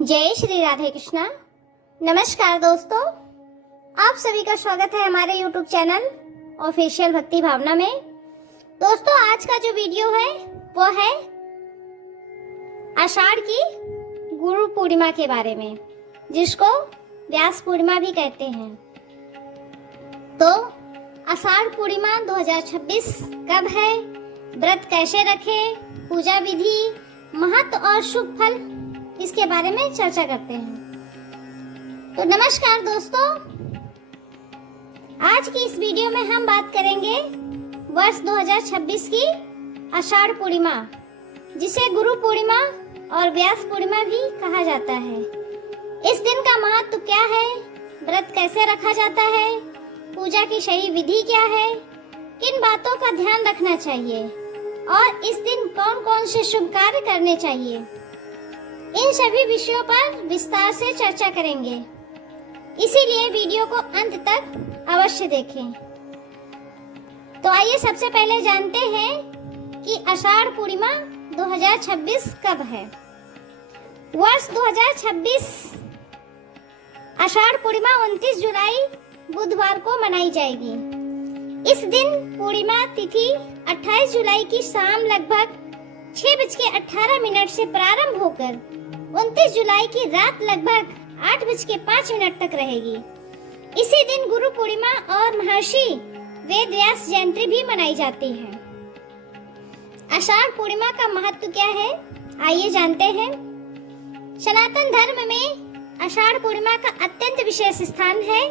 जय श्री राधे कृष्णा। नमस्कार दोस्तों, आप सभी का स्वागत है हमारे YouTube चैनल ऑफिशियल भक्ति भावना में। दोस्तों, आज का जो वीडियो है वो है आषाढ़ की गुरु पूर्णिमा के बारे में, जिसको व्यास पूर्णिमा भी कहते हैं। तो आषाढ़ पूर्णिमा 2026 कब है, व्रत कैसे रखें, पूजा विधि, महत्व और शुभ फल, इसके बारे में चर्चा करते हैं। तो नमस्कार दोस्तों, आज की इस वीडियो में हम बात करेंगे वर्ष 2026 की आषाढ़ पूर्णिमा, जिसे गुरु पूर्णिमा और व्यास पूर्णिमा भी कहा जाता है। इस दिन का महत्व क्या है, व्रत कैसे रखा जाता है, पूजा की सही विधि क्या है, किन बातों का ध्यान रखना चाहिए और इस दिन कौन कौन से शुभ कार्य करने चाहिए, इन सभी विषयों पर विस्तार से चर्चा करेंगे। इसीलिए वीडियो को अंत तक अवश्य देखें। तो आइए सबसे पहले जानते हैं कि आषाढ़ पूर्णिमा 2026 कब है। वर्ष 2026 आषाढ़ पूर्णिमा 29 जुलाई बुधवार को मनाई जाएगी। इस दिन पूर्णिमा तिथि 28 जुलाई की शाम लगभग 6:18 से प्रारंभ होकर 29 जुलाई की रात लगभग 8:05 तक रहेगी। इसी दिन गुरु पूर्णिमा और महर्षि वेदव्यास जयंती भी मनाई जाती है। आषाढ़ पूर्णिमा का महत्व क्या है, आइए जानते हैं। सनातन धर्म में आषाढ़ पूर्णिमा का अत्यंत विशेष स्थान है।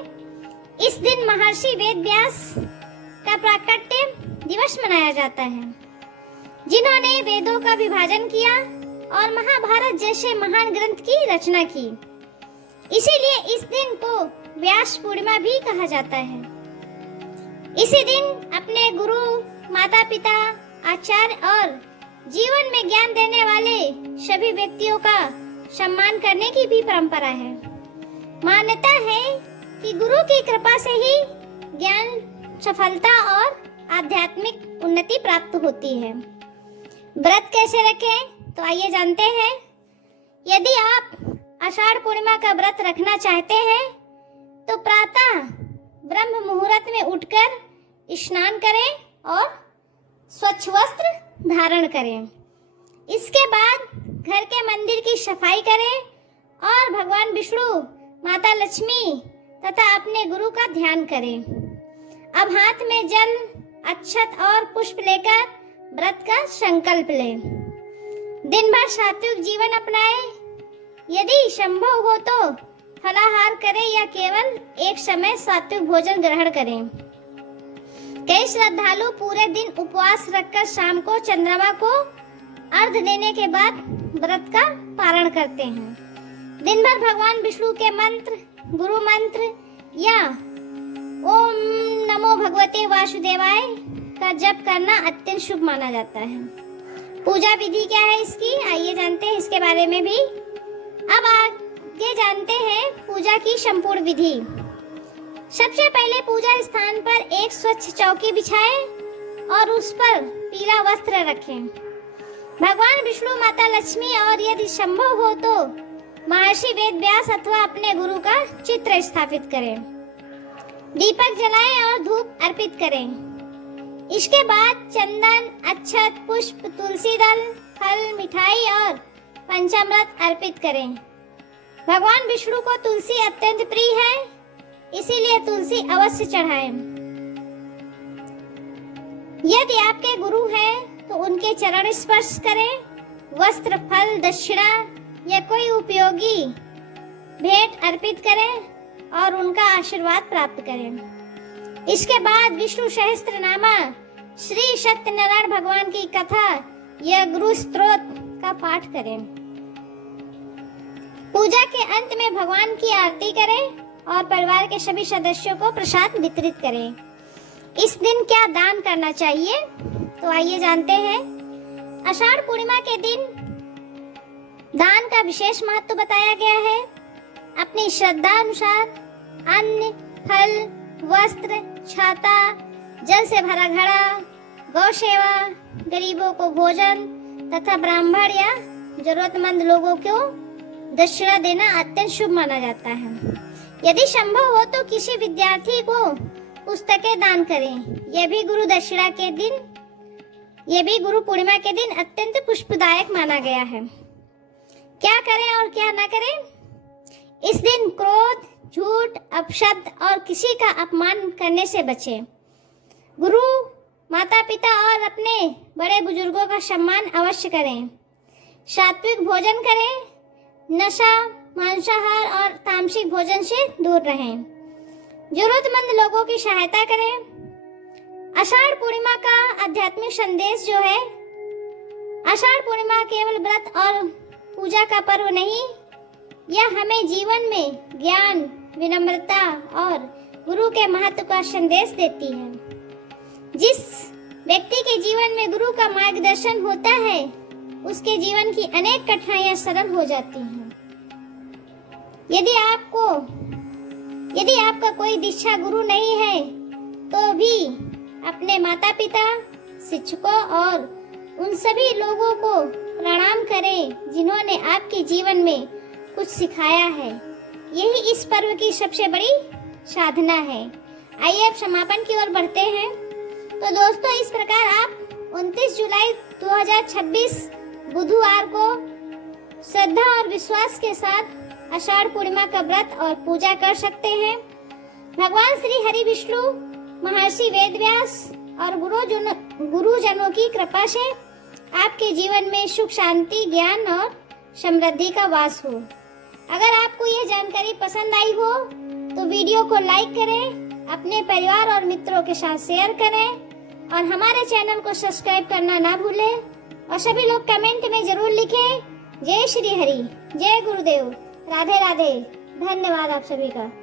इस दिन महर्षि वेदव्यास का प्राकट्य दिवस मनाया जाता है, जिन्होंने वेदों का विभाजन किया और महाभारत जैसे महान ग्रंथ की रचना की। इसीलिए इस दिन को व्यास पूर्णिमा भी कहा जाता है। इसी दिन अपने गुरु, माता पिता, आचार्य और जीवन में ज्ञान देने वाले सभी व्यक्तियों का सम्मान करने की भी परंपरा है। मान्यता है कि गुरु की कृपा से ही ज्ञान, सफलता और आध्यात्मिक उन्नति प्राप्त होती है। व्रत कैसे रखें, तो आइए जानते हैं। यदि आप आषाढ़ पूर्णिमा का व्रत रखना चाहते हैं तो प्रातः ब्रह्म मुहूर्त में उठकर स्नान करें और स्वच्छ वस्त्र धारण करें। इसके बाद घर के मंदिर की सफाई करें और भगवान विष्णु, माता लक्ष्मी तथा अपने गुरु का ध्यान करें। अब हाथ में जल, अक्षत और पुष्प लेकर व्रत का संकल्प लें। दिन भर सात्विक जीवन अपनाएं। यदि संभव हो तो फलाहार करें या केवल एक समय सात्विक भोजन ग्रहण करें। कई श्रद्धालु पूरे दिन उपवास रखकर शाम को चंद्रमा को अर्घ्य देने के बाद व्रत का पारण करते हैं। दिन भर भगवान विष्णु के मंत्र, गुरु मंत्र या ओम नमो भगवते वासुदेवाय का जप करना अत्यंत शुभ माना जाता है। पूजा विधि क्या है इसकी, आइए जानते हैं इसके बारे में भी। अब आगे जानते हैं पूजा की संपूर्ण विधि। सबसे पहले पूजा स्थान पर एक स्वच्छ चौकी बिछाएं और उस पर पीला वस्त्र रखें। भगवान विष्णु, माता लक्ष्मी और यदि संभव हो तो महर्षि वेदव्यास अथवा अपने गुरु का चित्र स्थापित करें। दीपक जलाएं और धूप अर्पित करें। इसके बाद चंदन, अक्षत, पुष्प, तुलसी दल, फल, मिठाई और पंचामृत अर्पित करें। भगवान विष्णु को तुलसी अत्यंत प्रिय है, इसीलिए तुलसी अवश्य चढ़ाएं। यदि आपके गुरु हैं तो उनके चरण स्पर्श करें। वस्त्र, फल, दक्षिणा या कोई उपयोगी भेंट अर्पित करें और उनका आशीर्वाद प्राप्त करें। इसके बाद विष्णु सहस्त्रनामा, श्री सत्यनारायण भगवान की कथा या गुरु स्तोत्र का पाठ करें। पूजा के अंत में भगवान की आरती करें और परिवार के सभी सदस्यों को प्रसाद वितरित करें। इस दिन क्या दान करना चाहिए, तो आइए जानते हैं। आषाढ़ पूर्णिमा के दिन दान का विशेष महत्व बताया गया है। अपनी श्रद्धा अनुसार अन्न, फल, वस्त्र, छाता, जल से भरा घड़ा, गौ सेवा, गरीबों को भोजन तथा ब्राह्मण या जरूरतमंद लोगों को दक्षिणा देना अत्यंत शुभ माना जाता है। यदि संभव हो तो किसी विद्यार्थी को पुस्तकें दान करें। यह भी गुरु पूर्णिमा के दिन अत्यंत पुष्पदायक माना गया है। क्या करें और क्या न करें? इस दिन क्रोध, झूठ, अपशब्द और किसी का अपमान करने से बचें। गुरु, माता पिता और अपने बड़े बुजुर्गों का सम्मान अवश्य करें। सात्विक भोजन करें। नशा, मांसाहार और तामसिक भोजन से दूर रहें। जरूरतमंद लोगों की सहायता करें। आषाढ़ पूर्णिमा का आध्यात्मिक संदेश जो है, आषाढ़ पूर्णिमा केवल व्रत और पूजा का पर्व नहीं, यह हमें जीवन में ज्ञान, विनम्रता और गुरु के महत्व का संदेश देती है। जिस व्यक्ति के जीवन में गुरु का मार्गदर्शन होता है, उसके जीवन की अनेक कठिनाइयां सरल हो जाती हैं। यदि आपका कोई दीक्षा गुरु नहीं है, तो भी अपने माता पिता, शिक्षकों और उन सभी लोगों को प्रणाम करें जिन्होंने आपके जीवन में कुछ सिखाया है। यही इस पर्व की सबसे बड़ी साधना है। आइए अब समापन की ओर बढ़ते हैं। तो दोस्तों, इस प्रकार आप 29 जुलाई 2026 बुधवार को श्रद्धा और विश्वास के साथ आषाढ़ पूर्णिमा का व्रत और पूजा कर सकते हैं। भगवान श्री हरि विष्णु, महर्षि वेदव्यास और गुरुजनों की कृपा से आपके जीवन में सुख, शांति, ज्ञान और समृद्धि का वास हो। अगर आपको यह जानकारी पसंद आई हो तो वीडियो को लाइक करें, अपने परिवार और मित्रों के साथ शेयर करें और हमारे चैनल को सब्सक्राइब करना ना भूलें। और सभी लोग कमेंट में जरूर लिखें, जय श्री हरि, जय गुरुदेव, राधे राधे। धन्यवाद आप सभी का।